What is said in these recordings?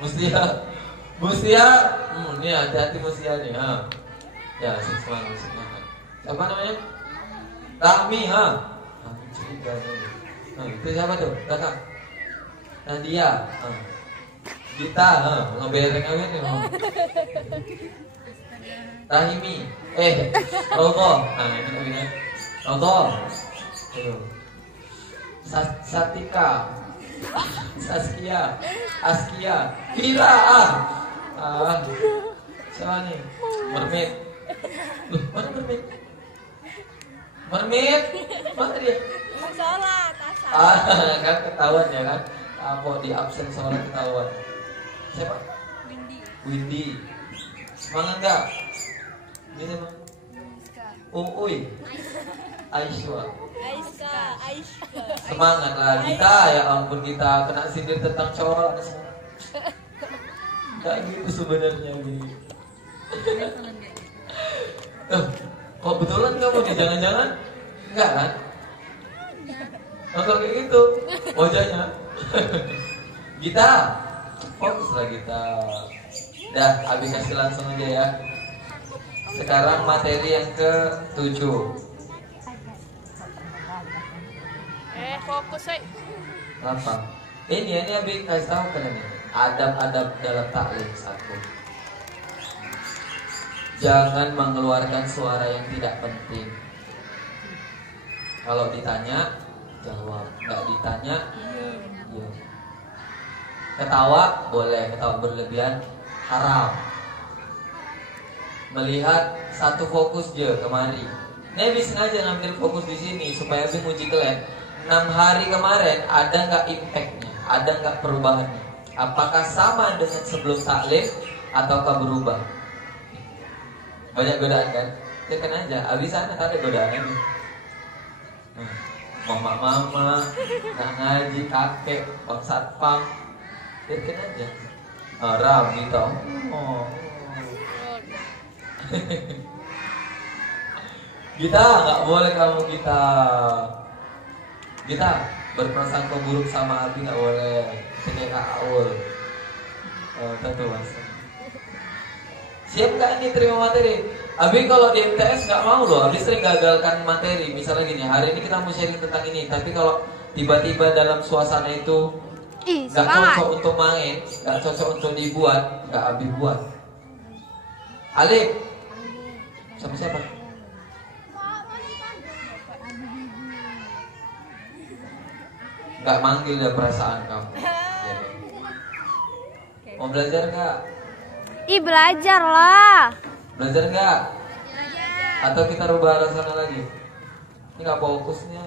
Musia. Musia. Ini hati-hati Musia nih. Ha. Ya, semangat. Siapa namanya? Rahmi, ha. Cerita nih. Itu siapa tuh? Kakak. Nadia. Gita, ngebereng aja nih. Rahimi. Rogo. Ini namanya. Rogo. Satika. Saskia. Askia. Vira. Siapa nih? Mermaid. Loh, mana Mermaid? Mermaid? Mana dia? Sholat. Kan ketahuan ya kan? Kok di absen sholat ketahuan. Siapa? Windy. Semangat enggak? Ini mah. Uy. Aisyah. Semangat lah kita, ya ampun kita kena sindir tentang sholat. Enggak gitu sebenarnya nih. Kok betulan kamu nih? Jangan-jangan enggak kan? Enggak kayak gitu wajahnya. Kita fokus lah kita. Dah, habis kasih langsung aja ya. Sekarang materi yang ke-7. Fokus say. Apa? Ini Abi kasih tahu kan ini. Adab-adab dalam taklim 1. Jangan mengeluarkan suara yang tidak penting. Kalau ditanya, jawab. Nggak ditanya, iya. Ketawa boleh, ketawa berlebihan haram. Melihat satu fokus je kemari. Nabi sengaja ngambil fokus di sini supaya Abi muji kalian. 6 hari kemarin ada nggak impactnya, ada nggak perubahannya? Apakah sama dengan sebelum taklim ataukah berubah? Banyak godaan kan? Tekan aja. Abi sana ada godaan ini. Mama, nggak ngaji, kakek, bang satpam. Tekan aja. Rabi tau. Kita nggak boleh kamu kita berprasangka buruk sama Abi nggak boleh. Kayak Kak Aul. Tentu mas. Siap nggak ini terima materi? Abi kalau di MTS nggak mau loh. Abi sering gagalkan materi. Misalnya gini, hari ini kita mau sharing tentang ini, tapi kalau tiba-tiba dalam suasana itu nggak cocok untuk main, nggak cocok untuk dibuat, nggak Abi buat. Alif, sama siapa? Nggak manggil ya perasaan kamu. Ya. Mau belajar nggak? Belajar lah. Belajar nggak? Atau kita rubah arah sana lagi? Ini nggak fokusnya.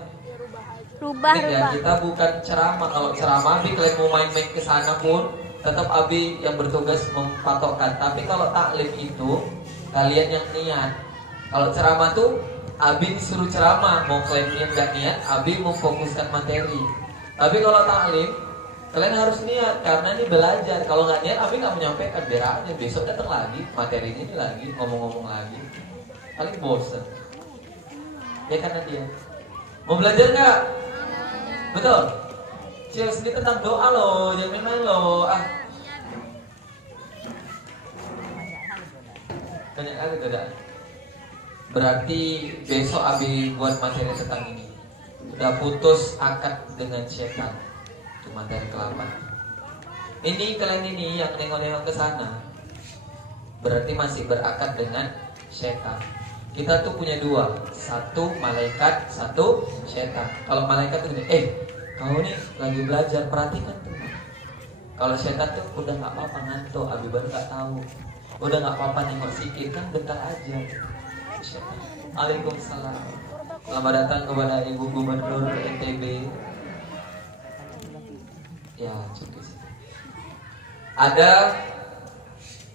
Rubah. Ya, kita bukan ceramah. Kalau ceramah, Abi kalian mau main-main ke sana pun, tetap Abi yang bertugas mempatokkan. Tapi kalau taklim itu kalian yang niat. Kalau ceramah tuh Abi disuruh ceramah, mau kalian niat nggak niat, Abi memfokuskan materi. Tapi kalau taklim, kalian harus niat karena ini belajar. Kalau nggak niat, Abi nggak menyampaikan. Biar aja besok datang lagi, materi ini lagi, ngomong-ngomong lagi. Paling bosen. Ya kan Nadia? Mau belajar nggak? Betul. Cheers, ini tentang doa loh, jangan main-main loh. Banyak kali godaan. Berarti besok Abi buat materi tentang ini. Udah putus akad dengan setan. Itu materi ke-8. Ini kalian ini yang nengok-nengok ke sana, berarti masih berakad dengan setan. Kita tuh punya 2, 1 malaikat, 1 setan. Kalau malaikat tuh kamu nih lagi belajar, perhatikan tuh. Kalau setan tuh udah nggak apa-apa ngantuk, Abi baru nggak tahu. Udah nggak apa-apa nengok sikit kan bentar aja. Setan. Waalaikumsalam. Selamat datang kepada Ibu Gubernur NTB. Ya, cukup sih. Ada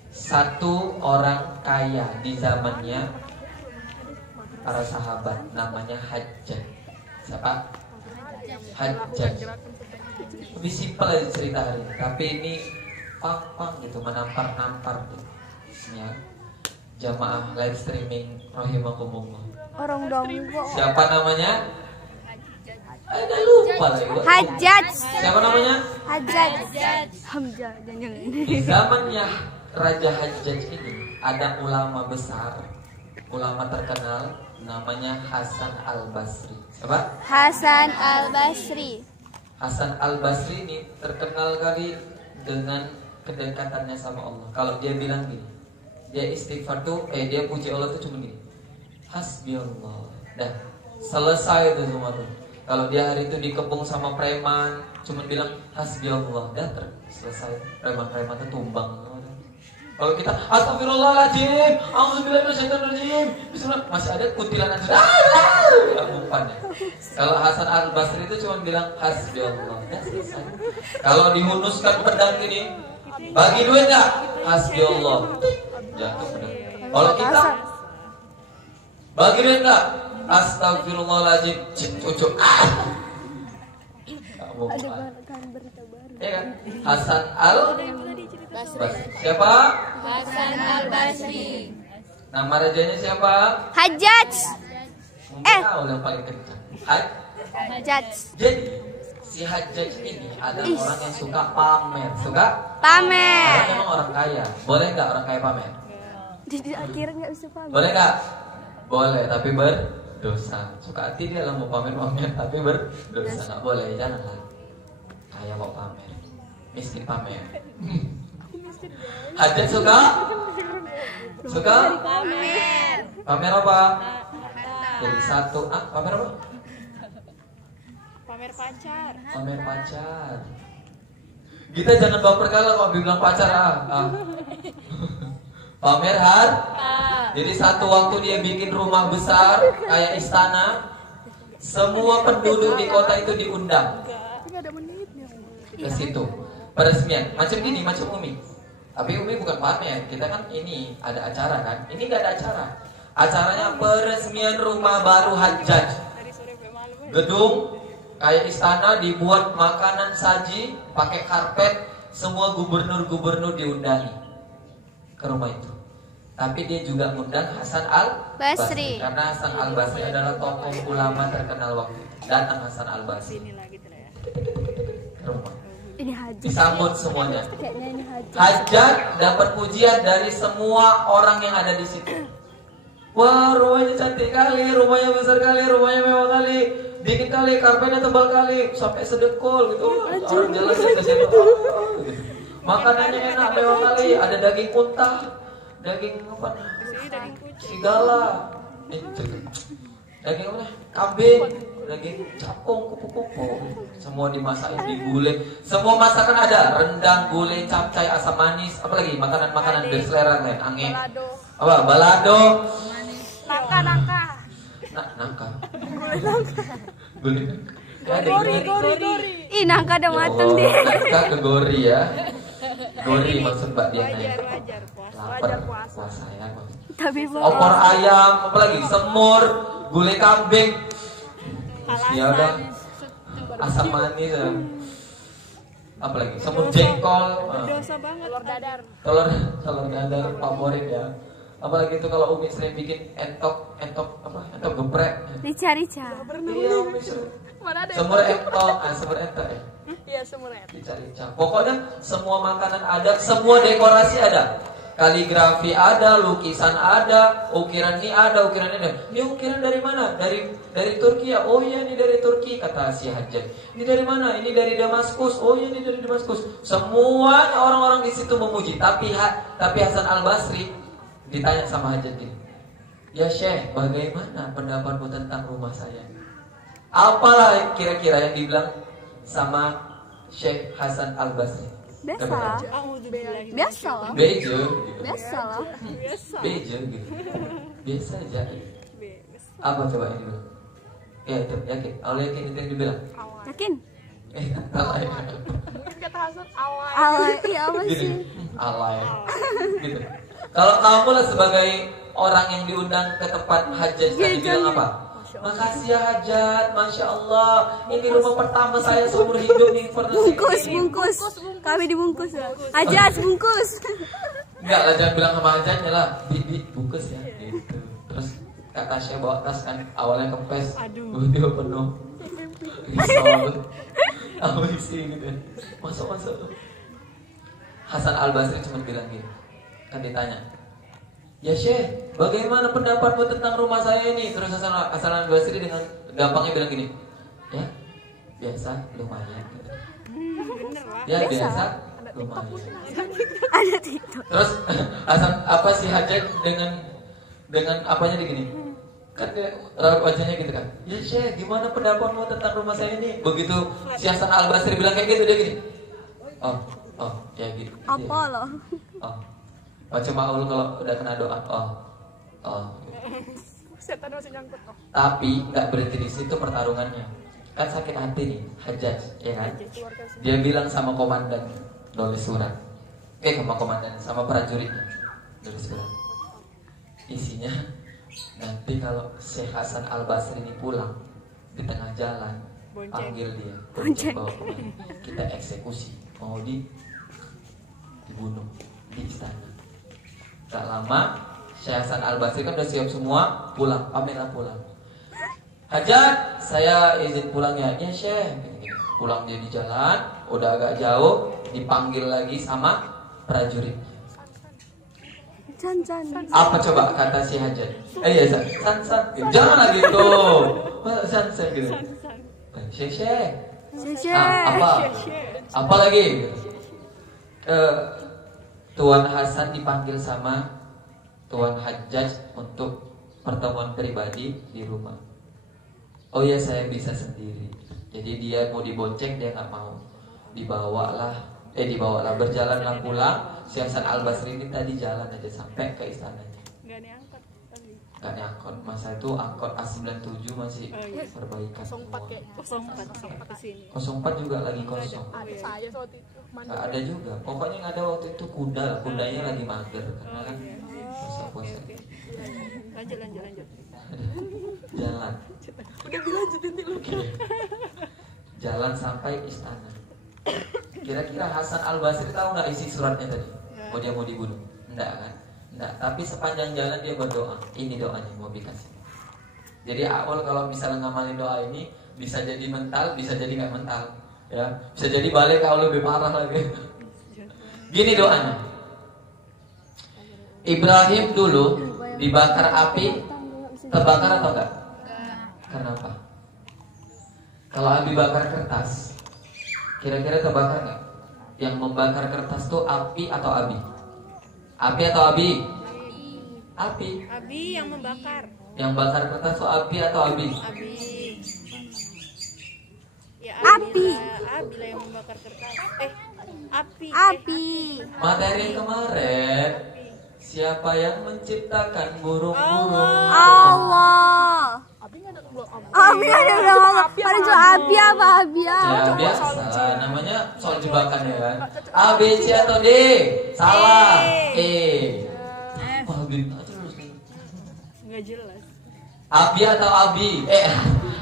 satu orang kaya di zamannya para sahabat, namanya Hajjaj. Siapa? Hajjaj. Lebih simpel aja cerita hari ini, tapi ini pang-pang gitu, menampar-nampar tuh. Ya. Jamaah live streaming rahimakumullah. Orang donggo. Siapa namanya? Udah lupa lagi. Hajjaj. Siapa namanya? Hajjaj. Hamzah. Jangan. Di zamannya Raja Hajjaj ini ada ulama besar, ulama terkenal namanya Hasan Al-Basri. Siapa? Hasan Al-Basri. Hasan Al-Basri ini terkenal kali dengan kedekatannya sama Allah. Kalau dia bilang gini, dia istighfar tuh, dia puji Allah tuh cuma gini, hasbi Allah. Dah, selesai itu semua tuh. Kalau dia hari itu dikepung sama preman, cuma bilang hasbi Allah, dah selesai. Preman-preman tuh tumbang. Kalau kita astagfirullahaladzim, auzubillahi minasyaitonirrajim, bismillah, masih ada kutilan aja. Umpannya. Kalau Hasan Al-Basri itu cuma bilang hasbi Allah, dah selesai. Kalau dihunuskan pedang gini, bagi duit enggak? Hasbi Allah. Jatuh pedang. Kalau kita bagi duit enggak? Astagfirullahaladzim, cucuk. Ya kan? Hasan Al-Basri. Siapa? Hasan Al-Basri. Nama rajanya siapa? Hajjaj. Tahu yang paling kencang. Hajjaj. Jadi si Hajjaj ini adalah orang yang suka pamer. Suka? Pamer. Karena memang orang kaya. Boleh nggak orang kaya pamer? Di akhirnya nggak bisa pamer. Boleh nggak? Boleh, tapi berdosa. Suka hati dia lah mau pamer-pamer, tapi berdosa. Nggak boleh, janganlah. Kaya kok pamer, miskin pamer. Hajjaj suka? Suka? Pamer. Pamer apa? Jadi satu. Pamer apa? Pamer pacar. Pamer pacar. Kita jangan baper kalau bilang pacar Pamer Jadi satu waktu dia bikin rumah besar kayak istana. Semua penduduk di kota itu diundang ke situ peresmian. Macam gini, macam Umi. Tapi Umi bukan pamer. Kita kan ini ada acara kan. Ini gak ada acara. Acaranya peresmian rumah baru Hajjaj. Gedung kayak istana, dibuat makanan saji, pakai karpet. Semua gubernur-gubernur diundangi ke rumah itu. Tapi dia juga undang Hasan Al-Basri. Karena Hasan Al-Basri adalah tokoh ulama terkenal waktu itu. Datang Hasan Al-Basri ke rumah. Ini Hajjaj. Disambut semuanya. Kayaknya ini Hajjaj. Hajjaj dapat pujian dari semua orang yang ada di situ. Wah, rumahnya cantik kali, rumahnya besar kali, rumahnya mewah kali, dingin kali, karpetnya tebal kali, sampai sedekol gitu. Orang jalan ke situ. Makanannya enak, mewah kali, ada daging unta, daging apa? Serigala, daging apa? Kambing, daging capung, kupu-kupu. Semua dimasakin, digulai. Semua masakan ada, rendang, gulai, capcay, asam manis, apalagi makanan-makanan berselera kan, angin. Apa? Balado. Nangka. Nangka. Gori. Ih, nangka udah mateng deh. Nangka ke gori ya. Gori maksud Mbak Diana. Lapar puasa ya. Tapi Opor ayam, apalagi semur, gulai kambing. Ya udah. Asam manis ya. Apalagi semur jengkol. Berdosa banget. Telur dadar favorit ya. Apalagi itu kalau Umi sering bikin entok geprek. Rica. Iya, Umi sering. Mana ada? Semur entok ya. Iya, semur entok. Rica. Pokoknya semua makanan ada, semua dekorasi ada. Kaligrafi ada, lukisan ada, ukiran ini ada, ukiran ini ada. Ini ukiran dari mana? Dari Turki ya. Oh iya, ini dari Turki kata si Hajjaj. Ini dari mana? Ini dari Damaskus. Oh iya, ini dari Damaskus. Semuanya orang-orang di situ memuji. Tapi Hasan Al-Basri ditanya sama Hajjaj ini, ya Syekh, bagaimana pendapatmu tentang rumah saya? Apalah kira-kira yang dibilang sama Syekh Hasan Al-Basri? Biasa lah. Bejo gitu. Biasa aja. Apa coba ini bilang? Ya itu yakin. Allah yakin itu yang dibilang. Yakin? Alay. Kata Hasan alay. Iya apa sih? Alay. Gitu. Kalau kamu lah sebagai orang yang diundang ke tempat Hajjaj tadi bilang apa? Makasih ya Hajjaj, Masya Allah. Ini rumah pertama saya seumur hidup nih. Bungkus. Kami dibungkus ya. Hajjaj bungkus. Enggak lah, jangan bilang sama Hajjajnya lah. Bi, bungkus ya. Gitu. Terus Kak Tasya bawa tas kan, awalnya kempes, tiba-tiba penuh. risol, ambisi gitu. Masuk. Hasan Al-Basri cuma bilang gini, kan ditanya, ya Syekh, bagaimana pendapatmu tentang rumah saya ini? Terus Hasan Al-Basri dengan gampangnya bilang gini, ya biasa, lumayan. Ya biasa, lumayan. Ada TikTok. Terus Hasan apa sih Hajat dengan apanya begini? Kan raut wajahnya gitu kan. Ya Syekh, gimana pendapatmu tentang rumah saya ini? Begitu si Hasan Al-Basri bilang kayak gitu dia gini. Oh, ya gitu. Apa loh? Baca maul kalau udah kena doa. Setan masih nyangkut. Tapi nggak berhenti di situ pertarungannya. Kan sakit hati nih Hajjaj, ya kan? Dia bilang sama komandan nulis surat. Sama komandan, sama prajuritnya nulis surat. Isinya, nanti kalau Syekh Hasan Al-Basri ini pulang di tengah jalan, panggil dia, bawa kemari. Kita eksekusi. Mau dibunuh di istana. Gak lama Syekh Hasan Al-Basri kan udah siap semua, pamerlah pulang. Hajat, saya izin pulang ya. Ya Syekh. Pulang dia di jalan, udah agak jauh, dipanggil lagi sama prajurit. San. Apa coba kata si Hajat? Iya san. Jangan gitu. San gitu. Syekh. Apa lagi? Tuan Hasan dipanggil sama Tuan Hajjaj untuk pertemuan pribadi di rumah. Oh ya, saya bisa sendiri. Jadi dia mau dibonceng, dia nggak mau. Dibawalah berjalanlah pulang. Si Hasan Al-Basri ini tadi jalan aja sampai ke istananya. Nggak diangkat tadi. Gak diangkut, masa itu angkot A97 masih perbaikan. 04 ya. 04 ke sini. 04 juga lagi kosong. Ada saya waktu itu. Gak ada juga. Pokoknya nggak ada waktu itu kudanya lagi mager karena kan puasa. Lanjut. Jalan. Udah dilanjutin dulu. Jalan sampai istana. Kira-kira Hasan Al-Basri tahu nggak isi suratnya tadi? Dia mau dibunuh? Enggak kan? Enggak. Tapi sepanjang jalan dia berdoa. Ini doanya mau dikasih. Jadi awal kalau misalnya ngamalin doa ini bisa jadi mental, bisa jadi nggak mental. Ya, bisa jadi balik kalau lebih parah lagi. Gini doanya. Ibrahim dulu dibakar api, terbakar atau enggak? Kenapa? Kalau Abi bakar kertas, kira-kira terbakar nggak? Yang membakar kertas tuh api atau Abi? Api atau Abi? Api. Abi yang membakar. Yang bakar kertas tuh api atau Abi? Abi. Ya, Api. Abi lah yang membakar kertas. Api. Materi kemarin, siapa yang menciptakan burung-burung? Allah. Abi ada bilang apa? Paling cuma Abi apa Abi ya? Ya biasa, namanya soal jebakan ya kan. A, B, C atau D? Salah. E. Nggak jelas. Abi atau Abi?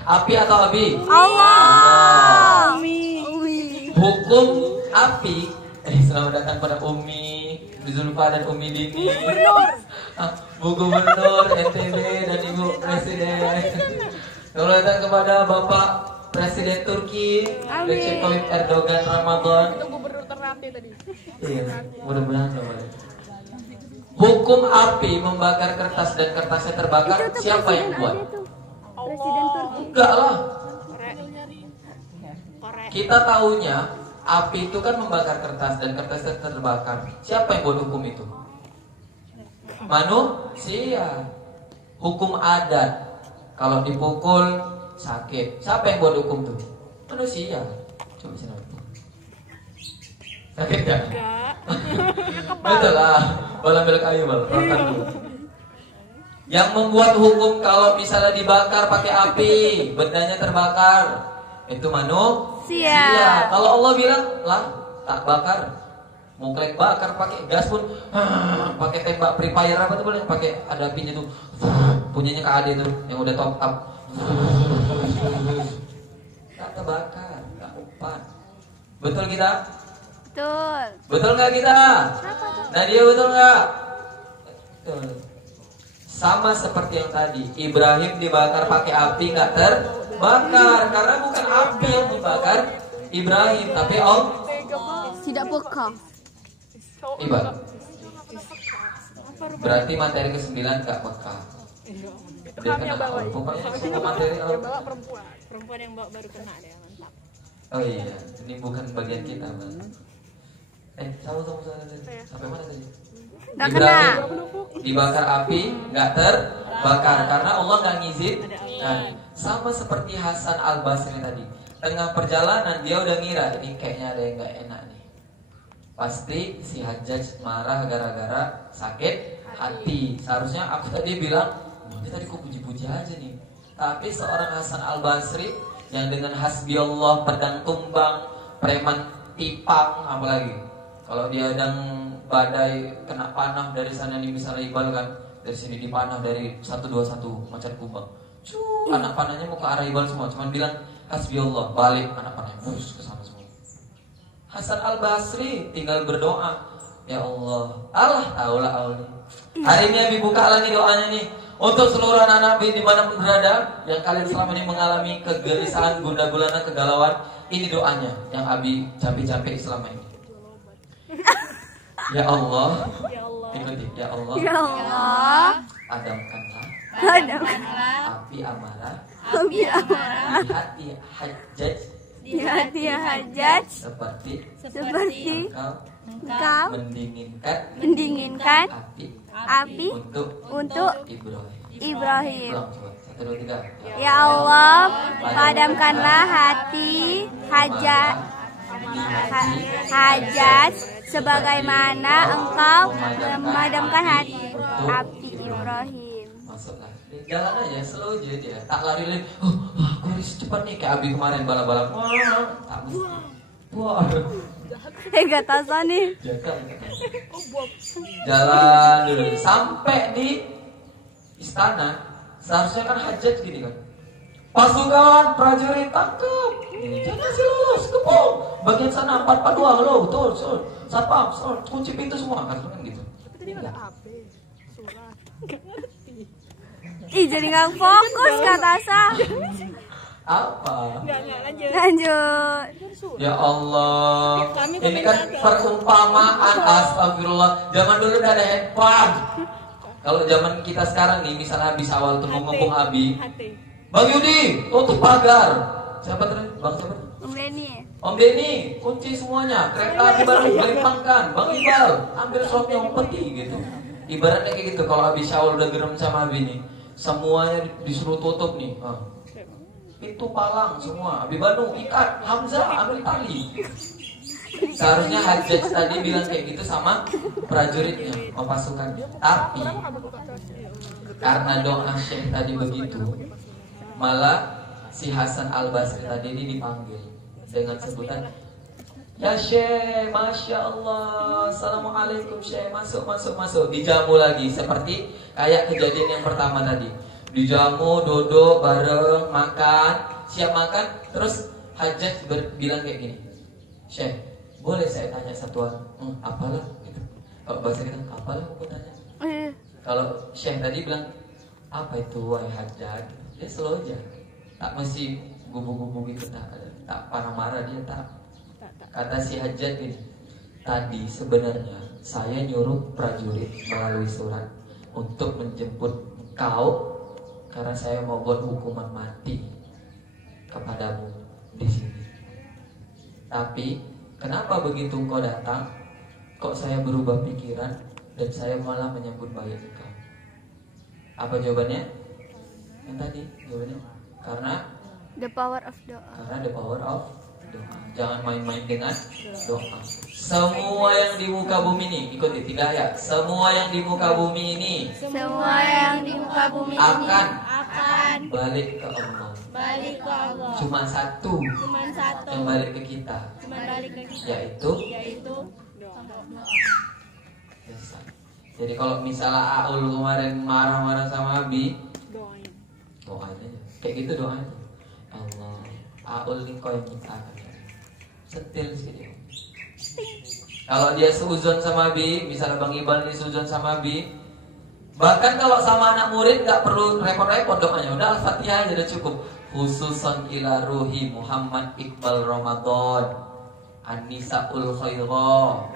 Api atau Abi? Allah. Hukum api. Selamat datang pada Umi Zulfa dan Umi Dini. Bu Gubernur NTB dan Ibu Presiden. Selamat datang kepada Bapak Presiden Turki Recep Tayyip Erdogan Ramadan. Itu gubernur Ternate tadi. Iya, mudah-mudahan boleh. Hukum api membakar kertas dan kertasnya terbakar, siapa yang buat? Presiden Turki. Enggak lah. Korek. Kita tahunya api itu kan membakar kertas dan kertasnya terbakar. Siapa yang buat hukum itu? Manusia. Hukum adat. Kalau dipukul sakit. Siapa yang buat hukum tuh? Manusia. Coba sini. Sakit gak? Enggak. Betul lah. Bola ambil kayu bal. Yang membuat hukum kalau misalnya dibakar pakai api, bendanya terbakar, itu manusia. Kalau Allah bilang lah tak bakar, muklek bakar pakai gas pun, pakai tembak Free Fire apa tuh boleh, pakai ada apinya tuh, punyanya Kak Ade tuh yang udah top up, tak terbakar, tak umpan. Betul kita? Betul. Betul nggak kita? Nadia betul nggak? Betul. Sama seperti yang tadi, Ibrahim dibakar pakai api nggak terbakar karena bukan api yang membakar Ibrahim, tapi Allah Tidak peka. Iba. Berarti materi ke-9 gak peka. Dia kena Allah. Pokoknya semua materi Allah. Perempuan yang bawa baru kena deh, mantap. Oh iya, ini bukan bagian kita, Bang. Sama sampai mana tadi? Nggak Ibrahim kena. dibakar api, nggak terbakar karena Allah nggak ngizinkan. Sama seperti Hasan Al Basri tadi. Tengah perjalanan dia udah ngira ini kayaknya ada yang nggak enak nih. Pasti si Hajjaj marah gara-gara sakit hati. Seharusnya aku tadi bilang, ini tadi kok puji-puji aja nih. Tapi seorang Hasan Al Basri yang dengan hasbi Allah, pedang tumbang, preman tipang, apalagi kalau dia sedang badai kena panah dari sana nih, misalnya Iqbal kan dari sini dipanah dari 121 macan kumbang. Anak panahnya mau ke arah Iqbal semua, cuman bilang hasbi Allah, balik anak panahnya ke sana semua. Hasan Al Basri tinggal berdoa, ya Allah, Allah taulah Allah. Hari ini Abi buka lagi doanya nih untuk seluruh anak Nabi dimanapun berada yang kalian selama ini mengalami kegelisahan, gundah gulana, kegalauan. Ini doanya yang Abi capek-capek selama ini. Ya Allah, ikuti, ya Allah, Ya Allah. Adamkanlah api amarah Api amarah di hati Hajjaj di hati Hajjaj seperti seperti engkau engkau mendinginkan api api untuk Ibrahim. Ibrahim. Ulang, coba. 1, 2, 3. Ya Allah, padamkanlah hati Hajjaj sebagaimana engkau memadamkan hati api Ibrahim. Masuklah. Jalan aja, slow aja dia. Tak lari-lari. Aku harus cepat nih kayak Abi kemarin balap-balap. Tak mesti. Wah. Gak tahu nih. Jalan dulu sampai di istana. Seharusnya kan Hajjaj gini kan. Pasukan prajurit tangkap. Jangan sih lolos, kepung. Bagian sana 442 lo, betul, satpam, kunci pintu semua kan gitu. Ih, jadi nggak fokus kata Sa. Apa? Lanjut. Ya Allah, ini kan perumpamaan, astagfirullah. Zaman dulu udah ada handphone. Kalau zaman kita sekarang nih, misalnya habis awal tuh ngomong Abi, Bang Yudi, tutup pagar. Siapa tadi? Bang siapa? Om Denny. Om Denny, kunci semuanya. Kereta api baru dilempangkan. Bang Iqbal, ambil slotnya yang peti gitu. Ibaratnya kayak gitu. Kalau habis awal udah gerem sama Abi nih, semuanya disuruh tutup nih. Pintu palang semua. Abi Bandung ikat, Hamzah ambil tali. Seharusnya Hajjaj tadi bilang kayak gitu sama prajuritnya, pasukan. Tapi karena doa Syekh tadi begitu, malah si Hasan Al Basri tadi ini dipanggil dengan sebutan, ya Syekh, Masya Allah, Assalamualaikum Syekh, masuk. Dijamu lagi seperti kayak kejadian yang pertama tadi. Dijamu, duduk bareng, makan, siap makan. Terus Hajjaj bilang kayak gini, Syekh, boleh saya tanya satuan? Apalah gitu. Kalau bahasa kita, apalah aku tanya. Kalau Syekh tadi bilang, apa itu wahai Hajjaj? Dia slow aja, tak mesti gubu-gubu gitu, tak marah-marah dia, tak. Kata si Hajjaj ini, tadi sebenarnya saya nyuruh prajurit melalui surat untuk menjemput engkau karena saya mau buat hukuman mati kepadamu di sini. Tapi kenapa begitu engkau datang, kok saya berubah pikiran dan saya malah menyambut baik engkau? Apa jawabannya? Yang tadi jawabannya karena The power of doa. Karena the power of doa. Jangan main-main dengan doa. Semua yang di muka bumi ini, ikuti 3 ayat. Semua yang di muka bumi ini, Semua yang di muka bumi ini akan balik ke Allah. ke Allah. Cuma satu yang balik ke kita, yaitu doa. Biasa. Jadi kalau misalnya Aul kemarin marah-marah sama Abi, doain aja. Kayak gitu doain. Allah, Aul ini kau yang ciptakan. Sentil sih dia. Kalau dia seuzon sama Abi, misalnya Bang Iqbal ini seuzon sama Abi, bahkan kalau sama anak murid nggak perlu repot-repot doanya, udah Al-Fatihah aja udah cukup. khususan ila ruhi Muhammad Iqbal Ramadan An-Nisaul Khairah.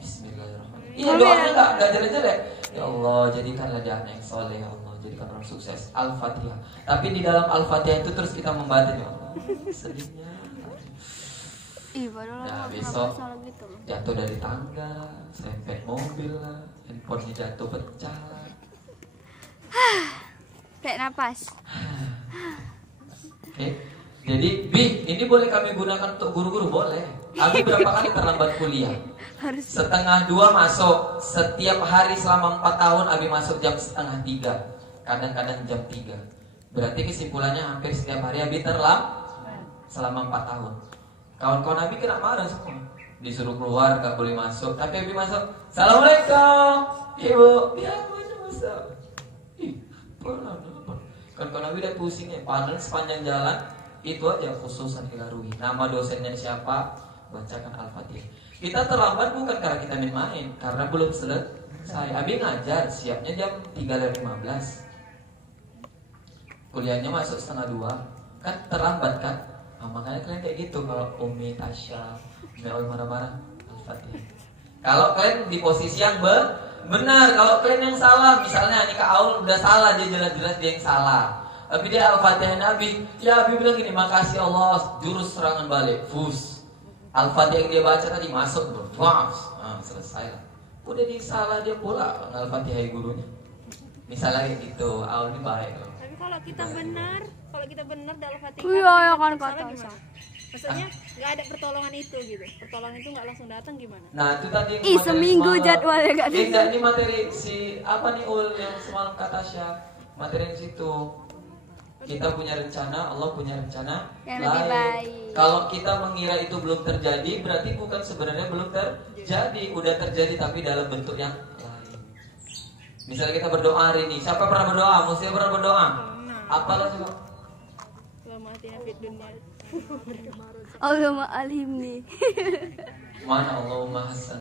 Bismillahirrahmanirrahim. Iya, doanya enggak jelek-jelek. Ya Allah, jadikanlah dia anak yang soleh, ya Allah, jadikan orang sukses. Al-Fatihah. Tapi di dalam Al-Fatihah itu terus kita membaca, ya Allah, sedihnya. Nah, besok jatuh dari tangga, serempet mobil lah, handphonenya jatuh pecah lah. Tarik napas. Oke. Jadi, Bi, ini boleh kami gunakan untuk guru-guru? Boleh. Abi berapa kali terlambat kuliah? Setengah 2 masuk. Setiap hari selama 4 tahun Abi masuk jam setengah 3. Kadang-kadang jam 3. Berarti kesimpulannya hampir setiap hari Abi terlambat selama 4 tahun. Kawan-kawan Abi kena marah semua. Disuruh keluar, gak boleh masuk. Tapi Abi masuk. Assalamualaikum Ibu. Ya, aku masuk. Ih, kawan-kawan Abi udah pusing ya. Padahal sepanjang jalan itu aja khususan ilaruhi. Nama dosennya siapa? Bacakan Al-Fatihah. Kita terlambat bukan karena kita main-main, karena belum selesai. Abi ngajar, siapnya jam 3:15. Kuliahnya masuk setengah 2. Kan terlambat kan? Nah, makanya kalian kayak gitu. Kalau Umi, Tasya, Meol marah-marah, Al-Fatihah. Kalau kalian di posisi yang benar, kalau kalian yang salah, misalnya nih Kak Aul udah salah, dia jelas-jelas dia yang salah. Tapi dia Al-Fatihah Nabi, ya Abi bilang gini, makasih Allah, jurus serangan balik, fus. Al-Fatihah yang dia baca tadi masuk, fus. Nah, selesai lah. Udah disalah dia pula Al-Fatihah gurunya. Misalnya kayak gitu, Aul ini baik loh. Tapi kalau kita benar dalam Al-Fatihah, Iya, ya kan salah kata. gimana? Maksudnya nggak ada pertolongan itu gitu. Pertolongan itu nggak langsung datang gimana? Nah itu tadi Ih, materi seminggu semalam. jadwalnya gak ada. Enggak, ini materi si apa nih Ul yang semalam kata Syah. Materi yang situ. Kita punya rencana, Allah punya rencana yang lebih baik. Kalau kita mengira itu belum terjadi, berarti bukan sebenarnya belum terjadi. Udah terjadi tapi dalam bentuk yang lain. Misalnya kita berdoa hari ini, siapa pernah berdoa? Mesti pernah berdoa. Apalah coba? Allahumma alhimni. Mana Allahumma hasan.